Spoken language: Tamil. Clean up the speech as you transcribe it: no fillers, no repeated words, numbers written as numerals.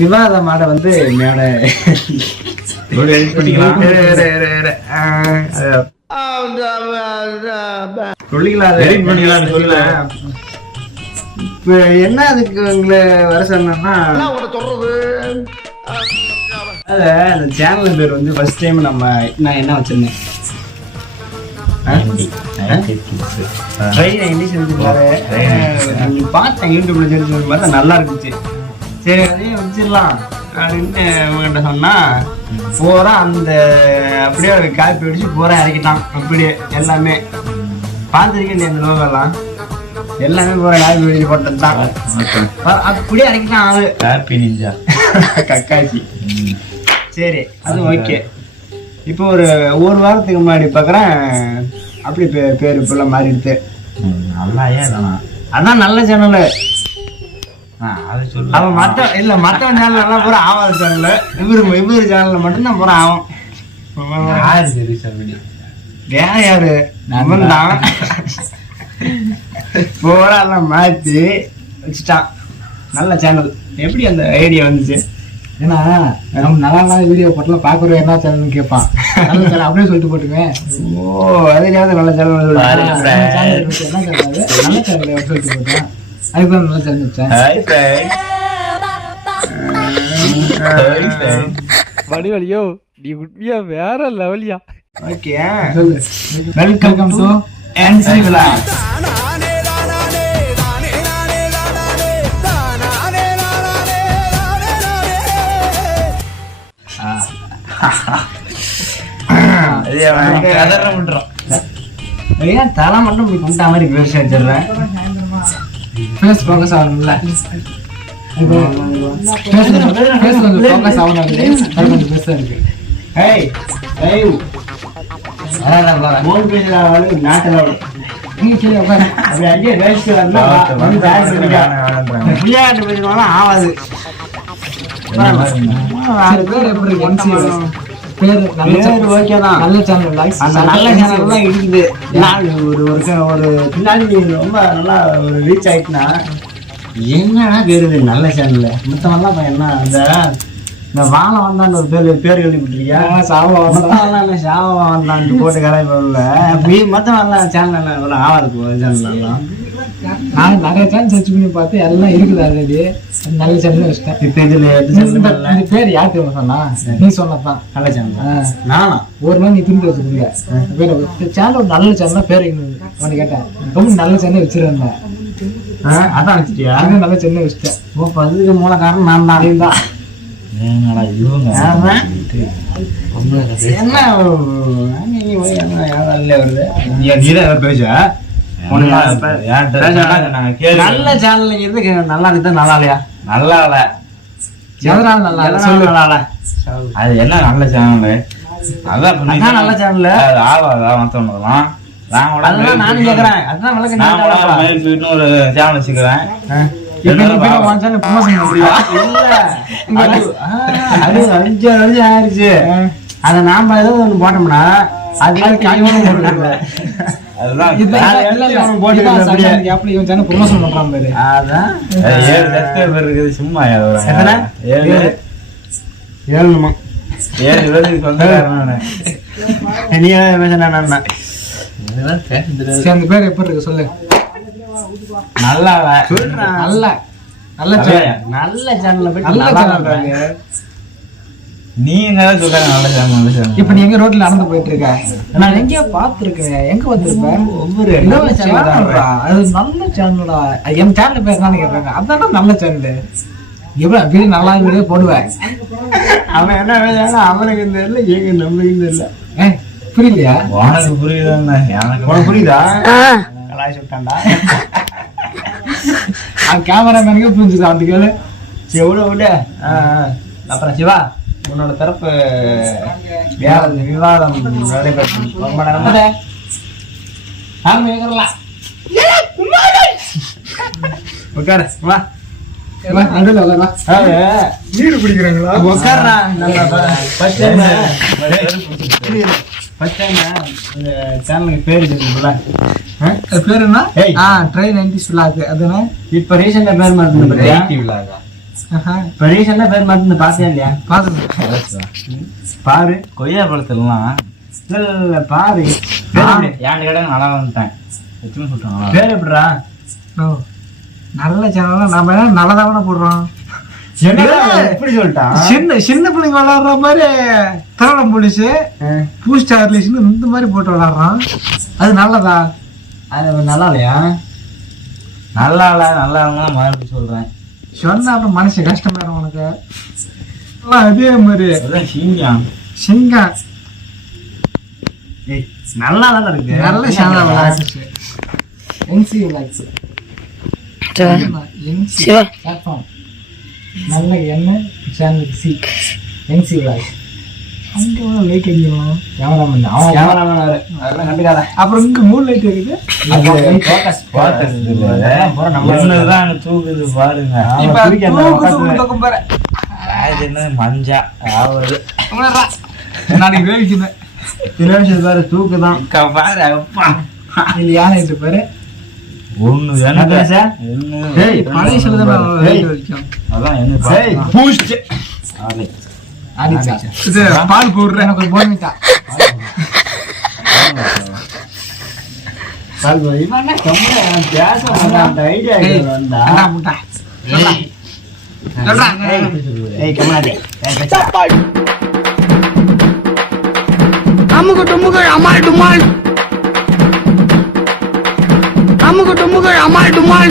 விவாதமாட வந்து மேடை என்ன அதுக்கு உங்களை வர சொன்னா அந்த சேனல் பேர் வந்து ஃபர்ஸ்ட் டைம் நான் என்ன வச்சிருந்தேன் பார்த்தேன் யூடியூப்ல தெரிஞ்சு பார்த்தா நல்லா இருந்துச்சு. சரி அதையும் வச்சிடலாம் அப்படின்னு உங்ககிட்ட சொன்னா பூரா அந்த அப்படியே காப்பி அடிச்சு பூரா இறக்கிட்டான். அப்படியே எல்லாமே பார்த்துருக்கேன் இல்லையா அந்த லோகெல்லாம் எல்லாமே பூரா காப்பி அடிச்சு போட்டதுதான். அப்படியே இறக்கிட்டான் ஆளு காப்பி நிஞ்சா கக்காச்சி. சரி அது ஓகே. இப்போ ஒரு வாரத்துக்கு முன்னாடி பார்க்குறேன் அப்படி பேர் இப்பெல்லாம் மாறிடுது. நல்லா அதான் நல்ல சேனலு. அவன் மற்றவன் சேனல் எல்லாம் பூரா ஆவாத சேனலு. இவரு சேனல்ல மட்டும்தான் பூரா ஆகும். வேற யாரு நம்மன் தான் பூரா எல்லாம் மாற்றி வச்சுட்டான். நல்ல சேனல். எப்படி அந்த ஐடியா வந்துச்சு? ஏன்னா நம்ம நல்லா வீடியோ போட்டலாம் பார்க்குறோம் என்ன சேனல்னு கேட்பான். நல்ல சேனல் அப்படியே சொல்லிட்டு போட்டுருவேன். ஓ அதுலேயாவது நல்ல சேனல் என்ன சேனல் நல்ல சேனல் சொல்லிட்டு போட்டேன். அதுக்கு நல்ல சேனல் வச்சேன். வடிவலியோ நீ உண்மையா வேற லெவலியா. ஓகே சொல்லு. Welcome to NC vlog. தலை மட்டும் குண்டா மாதிரி பேச வச்சிடுறேன். ஃபேஸ் ஃபோக்கஸ் ஆகணும்ல. ஃபேஸ் கொஞ்சம் ஃபோக்கஸ் ஆகணும். கொஞ்சம் பெருசா இருக்கு. ஏய் ஏய் மூணு பேசுற ஆளு நாட்டில் நீங்க சரி உட்காரு. அப்படி அங்கேயே ரேஸ் விளையாட்டு பேசுவாங்க ஆகாது. பேர் எப்படி இருக்கு? பேர் ஓகே தான். நல்ல சேனல் அந்த நல்ல சேனல் தான் இருக்குது. ஒரு பின்னாடி ரொம்ப நல்லா ஒரு ரீச் ஆயிட்டுனா என்னன்னா பேரு நல்ல சேனல். மொத்தமெல்லாம் என்ன இந்த வாழை வந்தான்னு ஒரு பேர் கேள்விப்பட்டிருக்கியா? சாவா வந்தான்னு போட்டு கலாய் போடல. மொத்தம் எல்லாம் சேனல் எல்லாம் ஆவாது சேனல்லாம். நான் நிறைய சேனல் சர்ச் பண்ணி பார்த்து எல்லாம் இருக்குது. ஆல்ரெடி நல்ல சேனல் வச்சுட்டேன். இப்போ இதுல பேர் யார் தெரியுமா சொன்னா? நீ சொன்னதான் நல்ல சேனல். நானா ஒரு நாள் நீ திரும்பி வச்சுருங்க பேர் சேனல். ஒரு நல்ல சேனலா பேர் உன்னை கேட்டேன். ரொம்ப நல்ல சேனல் வச்சிருந்தேன். அதான் வச்சுட்டியா? அது நல்ல சேனல் வச்சுட்டேன். ஓ அதுக்கு மூல காரணம் நான் தான். அதுதான் நல்ல சேனல் இருந்து நல்லா இருக்குதா நல்லா இல்லையா? நல்லா இல்ல. எதனால நல்லா? அது என்ன நல்ல சேனல்? அதான் நல்ல சேனல். மத்தவங்கலாம் நானும் கேக்குறேன். அதான் ஒரு சேனல் வச்சுக்கிறேன். அது 5 வருஷம் ஆயிடுச்சு. அத நாம ஏதோ ஒண்ணு போட்டோம்னா அது சும்மா 7 அந்த பேர் எப்படி இருக்கு சொல்லு. நல்லா நல்ல நல்ல சேனல். நீங்க சொல்ற நல்ல சேனல். இப்ப நீ எங்க ரோட்ல நடந்து போயிட்டு இருக்க? நான் எங்கேயோ பாத்துருக்கேன். எங்க வந்திருப்பேன்? அது நல்ல சேனலா? என் சேனல் பேர் தானே கேட்பாங்க. அதான் நல்ல சேனல். எவ்வளவு வீடு நல்லா வீடியோ போடுவேன். அவன் என்ன வேலை அவனுக்கு இந்த இல்லை எங்க நம்மளுக்கு இந்த இல்லை. புரியலையா? உனக்கு புரியுதாண்ணா? எனக்கு புரியுதா? கலாய் சொல்லிட்டான்டா. கேமராமேனுக்கு புரிஞ்சுது. அந்த கேளு எவ்வளோ விட. அப்புறம் சிவா உன்னோட தரப்பு விவாதம் நடைபெறும். ரொம்ப நேரம் உட்காரு. வா நீர் குடிக்கிறாங்களா? உட்கார்றா. சேனலுக்கு பேரு தெரியுங்களா? பேர் என்ன? Try 90s vlog. அதுனா இப்ப ரீசெண்டா பேர் மாத்தின இப்ப ரீசெண்டா பேர் மாத்தி பாத்தியா இல்லையா? பாரு கொய்யா பழத்துலாம் இல்ல பாரு ஏன் கேட்டா நல்லா வந்துட்டேன் எத்தனை சொல்லிட்டாங்களா பேர் எப்படிடா? நல்ல சேனல் நாம என்ன நல்லதாவன போடுறோம். எப்படி சொல்லிட்டான்? சின்ன சின்ன பிள்ளைங்க விளையாடுற மாதிரி தரடம் போலீஸ் பூஸ்ட் ஆர்லிஸ்னு இந்த மாதிரி போட்டு விளையாடுறான். அது நல்லதா? அது நல்லா இல்லையா? நல்லா இல்ல நல்லா இருந்தா மறுபடியும் சொல்றேன். சொன்னா அப்புறம் மனசு கஷ்டமாயிரும் உனக்கு. அதே மாதிரி அதான் சிங்கம் சிங்கம் நல்லா தான் இருக்கு. நல்ல சேனல் விளையாடுச்சு. என்சி விளையாடுச்சு. பிளாட்ஃபார்ம் நல்ல என்ன சேனலுக்கு சி என்சி விளையாடு. அங்கே லைட் அடிக்கணும். கேமராமேன் அதெல்லாம் கண்டுக்காத. அப்புறம் இங்க 3 லைட் இருக்குது. நம்மதான் தூக்குது பாருங்க. இப்ப தூக்கு பக்கம் பாரு. அது என்ன மஞ்சா ஆவது நாளைக்கு வேவிக்குது. தினேஷ் பாரு தூக்குதான். பாரு அப்பா இது யானை இது பாரு. ஒண்ணு டேய், பழைய சில தான் லைட் வச்சோம். அதான் என்ன டேய், பூஸ்ட். இது பால் போடுற எனக்கு ஒரு போன்விட்டா. பால் போய் இவன் கம்முனு பேச மாட்டான். ஐடியா வந்தா. அண்ணா முட்டா. சொல்றா. ஏய் கம்முனாதே. அமுகு டுமுகள் அமால் டுமால் அமுகு டுமுகள் அமால் டுமால்